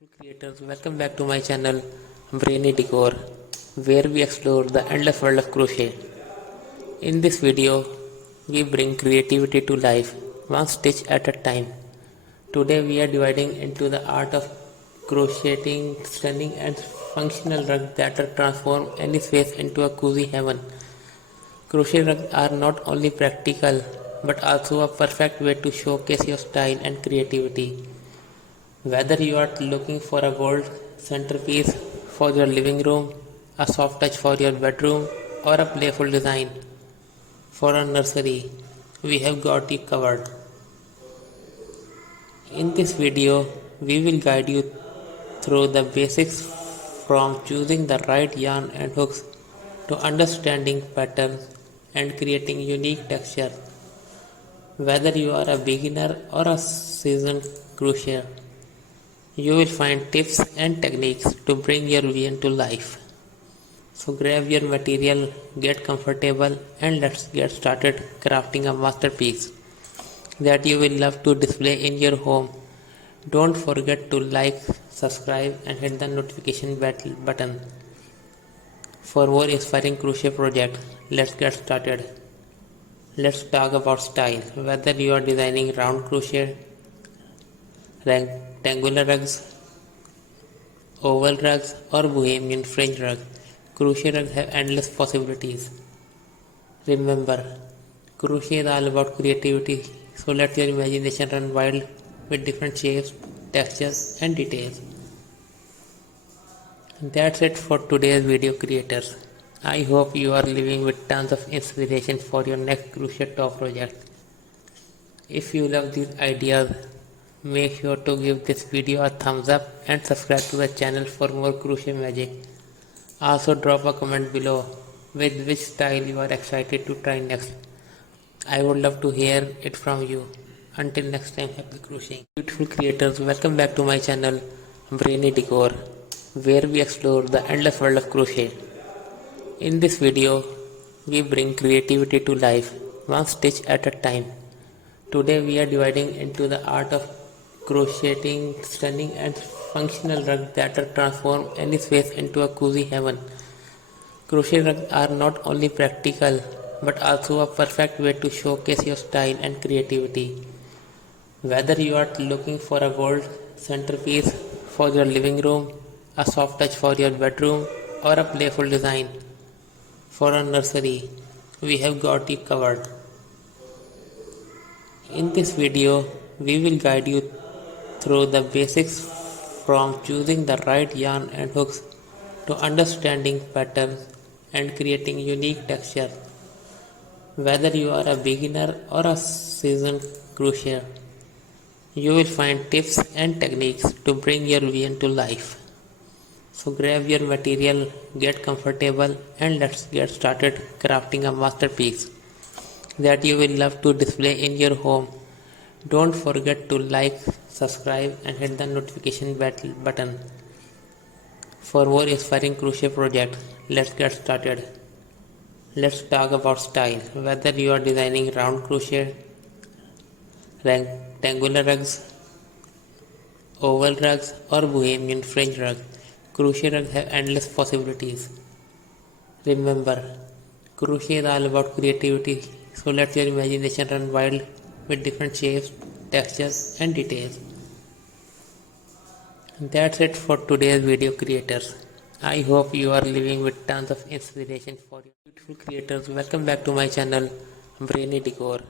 Creators, welcome back to my channel Decor, where we explore the endless world of crochet. In this video, we bring creativity to life, one stitch at a time. Today we are dividing into the art of crocheting stunning and functional rugs that transform any space into a cozy heaven. Crochet rugs are not only practical but also a perfect way to showcase your style and creativity. Whether you are looking for a gold centerpiece for your living room, a soft touch for your bedroom, or a playful design for a nursery, we have got you covered. In this video, we will guide you through the basics from choosing the right yarn and hooks to understanding patterns and creating unique texture. Whether you are a beginner or a seasoned crocheter, you will find tips and techniques to bring your vision to life. So grab your material, get comfortable, and let's get started crafting a masterpiece that you will love to display in your home. Don't forget to like, subscribe, and hit the notification button for more inspiring crochet projects. Let's get started. Let's talk about style. Whether you are designing round crochet, rectangular rugs, oval rugs, or bohemian fringe rugs, crochet rugs have endless possibilities. Remember, crochet is all about creativity, so let your imagination run wild with different shapes, textures, and details. That's it for today's video, creators. I hope you are living with tons of inspiration for your next crochet top project. If you love these ideas, make sure to give this video a thumbs up and subscribe to the channel for more crochet magic. Also drop a comment below with which style you are excited to try next. I would love to hear it from you. Until next time, happy crocheting. Beautiful creators, welcome back to my channel Decor, where we explore the endless world of crochet. In this video, we bring creativity to life, one stitch at a time. Today we are dividing into the art of crocheting stunning and functional rugs that transform any space into a cozy heaven. Crochet rugs are not only practical but also a perfect way to showcase your style and creativity. Whether you are looking for a gold centerpiece for your living room, a soft touch for your bedroom, or a playful design for a nursery, we have got you covered. In this video, we will guide you through the basics from choosing the right yarn and hooks to understanding patterns and creating unique texture. Whether you are a beginner or a seasoned crocheter, you will find tips and techniques to bring your vision to life. So grab your material, get comfortable, and let's get started crafting a masterpiece that you will love to display in your home. Don't forget to like, subscribe, and hit the notification button for more inspiring crochet projects. Let's get started. Let's talk about style. Whether you are designing round crochet, rectangular rugs, oval rugs, or bohemian fringe rugs, crochet rugs have endless possibilities. Remember, crochet is all about creativity, so let your imagination run wild with different shapes, textures, and details. That's it for today's video, creators. I hope you are living with tons of inspiration for your beautiful creators. Welcome back to my channel Decor.